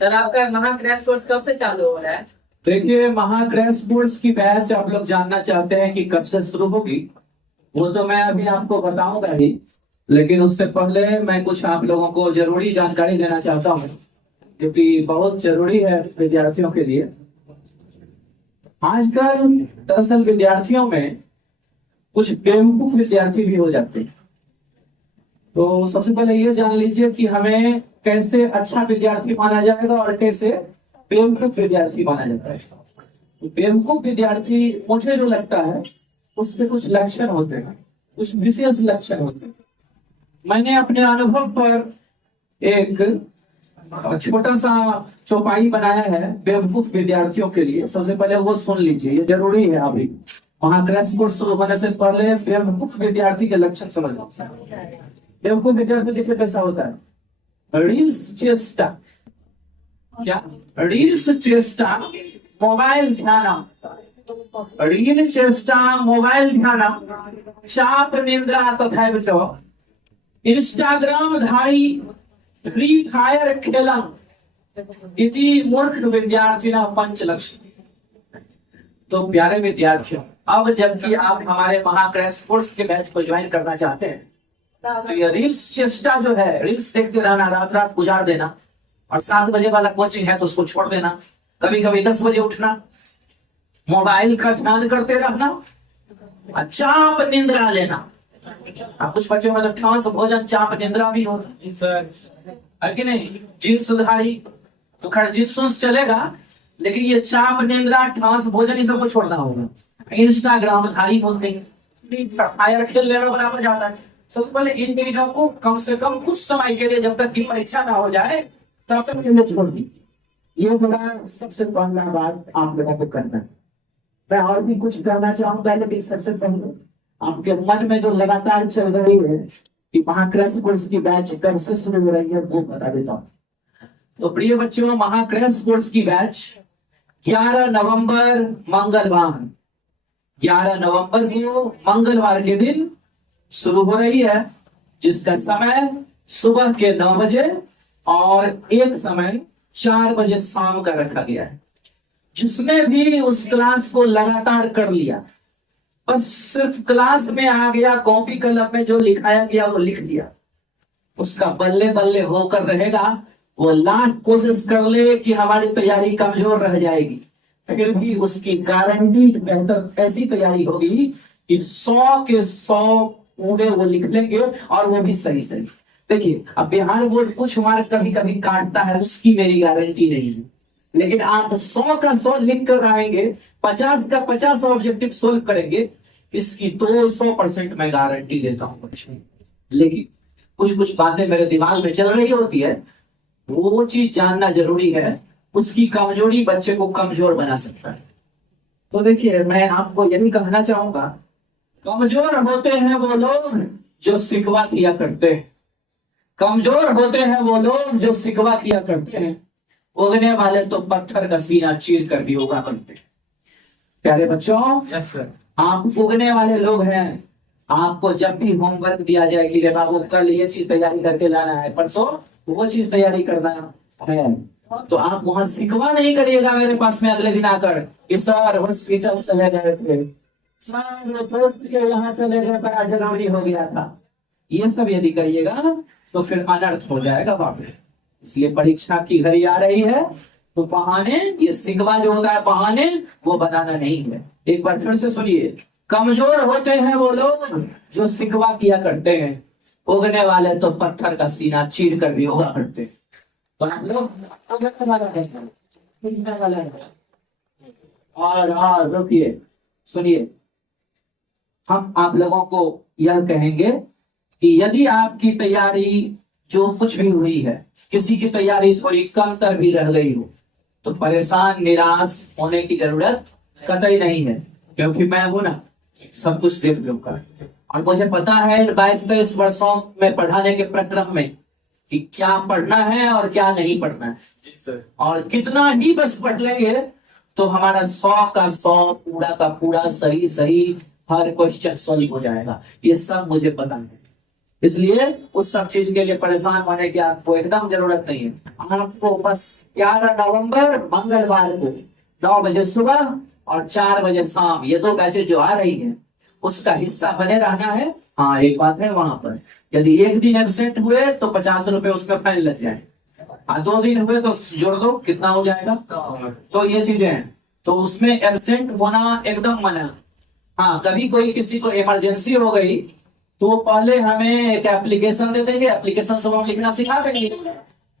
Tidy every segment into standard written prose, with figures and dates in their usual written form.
Sir आपका महा crash course कब से चालू हो रहा है? देखिए, महा क्रैश कोर्स की बैच आप लोग जानना चाहते हैं कि कब से शुरू होगी। वो तो मैं अभी आपको बताऊंगा ही, लेकिन उससे पहले मैं कुछ आप लोगों को जरूरी जानकारी देना चाहता हूँ, क्योंकि बहुत जरूरी है विद्यार्थियों के लिए। आजकल दरअसल विद्यार्थियों में कुछ बेवकूफ विद्यार्थी भी हो जाते हैं। तो सबसे पहले ये जान लीजिए कि हमें कैसे अच्छा विद्यार्थी माना जाएगा और कैसे बेवकूफ विद्यार्थी माना जाता है। तो बेवकूफ विद्यार्थी मुझे जो लगता है उसके कुछ लक्षण होते हैं, कुछ विशेष लक्षण होते हैं। मैंने अपने अनुभव पर एक छोटा सा चौपाई बनाया है बेवकूफ विद्यार्थियों के लिए। सबसे पहले वो सुन लीजिए, ये जरूरी है। अभी वहां क्रैश कोर्स शुरू होने से पहले बेवकूफ विद्यार्थी के लक्षण समझ लो। बेवकूफ विद्यार्थी देखिए कैसा होता है। रील्स चेष्टा, क्या रील्स चेष्टा मोबाइल ध्यान, रील चेष्टा मोबाइल ध्यान, चाप निंद्रा तथा इंस्टाग्राम धारी, फ्री फायर खेला इति मूर्ख विद्यार्थिना पंच लक्षण। तो प्यारे विद्यार्थियों, अब जबकि आप हमारे महा क्रैश कोर्स के बैच को ज्वाइन करना चाहते हैं, तो ये रील्स चेष्टा जो है, रील्स देखते रहना, रात रात गुजार देना, और 7 बजे वाला कोचिंग है तो उसको छोड़ देना, कभी कभी 10 बजे उठना, मोबाइल का ध्यान करते रहना, चाप निंद्रा लेना। अब कुछ बच्चों में तो ठांस भोजन चाप निंद्रा भी हो है कि नहीं। जींस सुधारी तो खैर जींस चलेगा, लेकिन ये चाप निंद्रा ठांस भोजन ये सबको छोड़ना होगा। इंस्टाग्राम धारी बोलते हैं, फायर खेल लेना बराबर जाता है। सबसे पहले इन चीजों को कम से कम कुछ समय के लिए, जब तक की परीक्षा ना हो जाए तब तक के लिए छोड़ दी। ये बड़ा सबसे पहला बात आप लोगों को करना है। मैं और भी कुछ कहना चाहूंगा, लेकिन सबसे पहले आपके मन में जो लगातार चल रही है कि महा क्रैश कोर्स की बैच कब से शुरू हो रही है, वो बता देता हूँ। तो प्रिय बच्चों, महा क्रैश कोर्स की बैच 11 नवंबर मंगलवार, 11 नवंबर को मंगलवार के दिन शुरू हो रही है, जिसका समय सुबह के 9 बजे और एक समय 4 बजे शाम का रखा गया है। जिसने भी उस क्लास को लगातार कर लिया, बस सिर्फ क्लास में आ गया, कॉपी कलम में जो लिखाया गया वो लिख दिया, उसका बल्ले बल्ले होकर रहेगा। वो लाख कोशिश कर ले कि हमारी तैयारी कमजोर रह जाएगी, फिर भी उसकी गारंटी बेहतर ऐसी तैयारी होगी कि 100 के 100 पूरे वो लिख लेंगे, और वो भी सही सही। देखिए, अब बिहार बोर्ड कुछ मार्क कभी कभी काटता है, उसकी मेरी गारंटी नहीं है, लेकिन आप 100 का 100 लिख कर आएंगे, 50 का 50 ऑब्जेक्टिव सोल्व करेंगे, इसकी 200% मैं गारंटी देता हूं बच्चों। लेकिन कुछ कुछ बातें मेरे दिमाग में चल रही होती है, वो चीज जानना जरूरी है। उसकी कमजोरी बच्चे को कमजोर बना सकता है। तो देखिए, मैं आपको यही कहना चाहूंगा, कमजोर होते हैं वो लोग जो शिकवा किया करते हैं, कमजोर होते हैं वो लोग जो शिकवा किया करते हैं, उगने वाले तो पत्थर का सीना चीर कर भी होगा करते। प्यारे बच्चों, यस सर, आप उगने वाले लोग हैं। आपको जब भी होमवर्क दिया जाए कि रे बाबू कल ये चीज तैयारी करके लाना है, परसों वो चीज तैयारी करना है, तो आप वहां शिकवा नहीं करिएगा मेरे पास में अगले दिन आकर कि सर हॉस्पिटल चले गए थे, सर दोस्त के यहाँ चले गए, बड़ा जरूरी हो गया था। ये सब यदि करिएगा तो फिर अनर्थ हो जाएगा बाबू। इसलिए परीक्षा की घड़ी आ रही है, तो बहाने, ये शिकवा जो होता है बहाने, वो बनाना नहीं है। एक बार फिर से सुनिए, कमजोर होते हैं वो लोग जो शिकवा किया करते हैं, उगने वाले तो पत्थर का सीना चीर कर भी होगा करते। तो हम लोग और रुकिए, सुनिए, हम आप लोगों को यह कहेंगे कि यदि आपकी तैयारी जो कुछ भी हुई है, किसी की तैयारी थोड़ी कमतर भी रह गई हो, तो परेशान निराश होने की जरूरत कतई नहीं है, क्योंकि मैं हूं ना, सब कुछ देख लूंगा। और मुझे पता है 22-23 वर्षों में पढ़ाने के प्रक्रम में कि क्या पढ़ना है और क्या नहीं पढ़ना है, और कितना ही बस पढ़ लेंगे तो हमारा 100 का 100 पूरा का पूरा सही सही हर क्वेश्चन सॉल्व हो जाएगा। ये सब मुझे पता है। इसलिए उस सब चीज के लिए परेशान होने की आपको एकदम जरूरत नहीं है। आपको बस 11 नवंबर मंगलवार को 9 बजे सुबह और 4 बजे शाम ये 2 बैचेज जो आ रही हैं उसका हिस्सा बने रहना है। हाँ, एक बात है, वहां पर यदि एक दिन एब्सेंट हुए तो 50 रुपए उसमें फाइन लग जाए, 2 दिन हुए तो जोड़ दो कितना हो जाएगा। तो ये चीजें हैं, तो उसमें एब्सेंट होना एकदम मना। हाँ, कभी कोई किसी को इमरजेंसी हो गई तो पहले हमें एक एप्लीकेशन दे देंगे, एप्लीकेशन सब हम लिखना सिखा देंगे,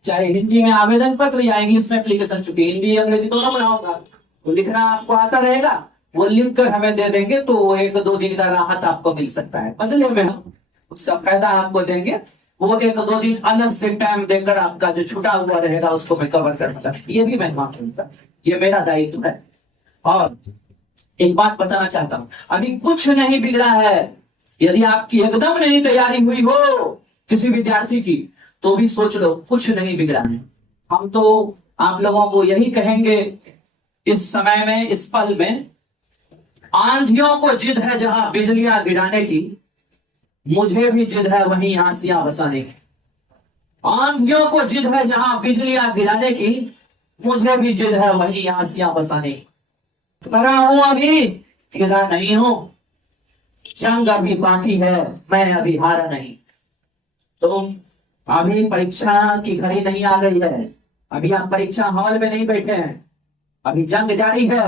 चाहे हिंदी में आवेदन पत्र या इंग्लिश में एप्लीकेशन, चूंकि हिंदी अंग्रेजी दोनों में होगा तो लिखना आपको आता रहेगा, वो लिख कर हमें दे देंगे तो वो 1-2 दिन का राहत आपको मिल सकता है। बदले में हम उसका फायदा आपको देंगे, वो 1-2 दिन अलग से टाइम देकर आपका जो छुटा हुआ रहेगा उसको मैं कवर करूंगा। ये भी मैं मानूंगा, ये मेरा दायित्व है। और एक बात बताना चाहता हूं, अभी कुछ नहीं बिगड़ा है। यदि आपकी एकदम नहीं तैयारी हुई हो किसी विद्यार्थी की तो भी सोच लो, कुछ नहीं बिगड़ा है। हम तो आप लोगों को यही कहेंगे, इस समय में, इस पल में आंधियों को जिद है जहां बिजलियां गिराने की, मुझे भी जिद है वहीं आंसियां बसाने की। आंधियों को जिद है जहां बिजलियां गिराने की, मुझे भी जिद है वहीं आंसियां बसाने की। डरा हूं अभी, गिरा नहीं हूं, जंग अभी बाकी है, मैं अभी हारा नहीं। तो अभी परीक्षा की घड़ी नहीं आ गई है, अभी आप परीक्षा हॉल में नहीं बैठे हैं, अभी जंग जारी है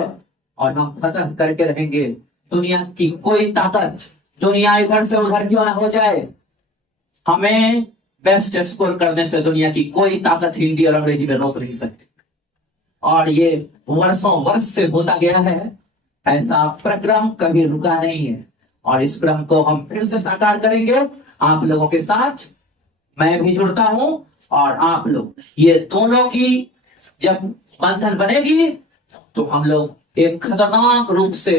और हम खत्म करके रहेंगे। दुनिया की कोई ताकत, दुनिया इधर से उधर क्यों ना हो जाए, हमें बेस्ट स्कोर करने से दुनिया की कोई ताकत हिंदी और अंग्रेजी में रोक नहीं सकती। और ये वर्षों वर्ष से होता गया है, ऐसा प्रक्रम कभी रुका नहीं है और इस क्रम को हम फिर से साकार करेंगे आप लोगों के साथ। मैं भी जुड़ता हूं और आप लोग, ये दोनों की जब बंधन बनेगी तो हम लोग एक खतरनाक रूप से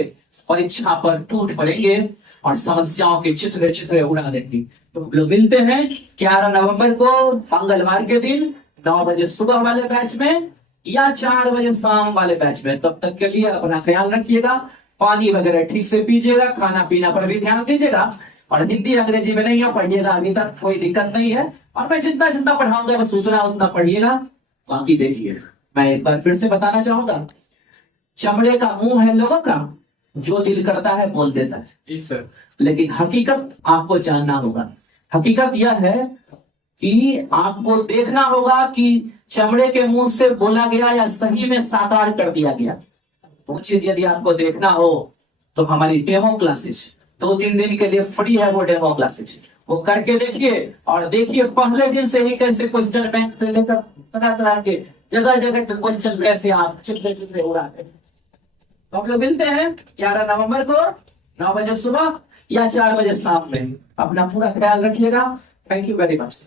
परीक्षा पर टूट पड़ेंगे और समस्याओं के चित्रे चित्रे उड़ा देंगे। तो हम लोग मिलते हैं 11 नवंबर को मंगलवार के दिन 9 बजे सुबह वाले बैच में या 4 बजे शाम वाले बैच में। तब तक के लिए अपना ख्याल रखिएगा, पानी वगैरह ठीक से पीजिएगा, खाना पीना पर भी ध्यान दीजिएगा और हिंदी अंग्रेजी में नहीं पढ़िएगा, अभी तक कोई दिक्कत नहीं है। और मैं जितना जितना पढ़ाऊंगा बस उतना उतना पढ़िएगा। बाकी देखिए, मैं एक बार फिर से बताना चाहूंगा, चमड़े का मुंह है लोगों का, जो दिल करता है बोल देता है। जी सर। लेकिन हकीकत आपको जानना होगा। हकीकत यह है कि आपको देखना होगा कि चमड़े के मुंह से बोला गया या सही में साकार कर दिया गया। वो चीज यदि आपको देखना हो तो हमारी डेमो क्लासेस 2-3 दिन के लिए फ्री है, वो डेमो क्लासेस वो करके देखिए और देखिए पहले दिन से ही कैसे क्वेश्चन बैंक से लेकर तरह तरह के जगह जगह के क्वेश्चन कैसे आप चिपके चिपके उड़ाते हैं। तो हम लोग मिलते हैं 11 नवंबर को 9 बजे सुबह या 4 बजे शाम में। अपना पूरा ख्याल रखिएगा। Thank you very much.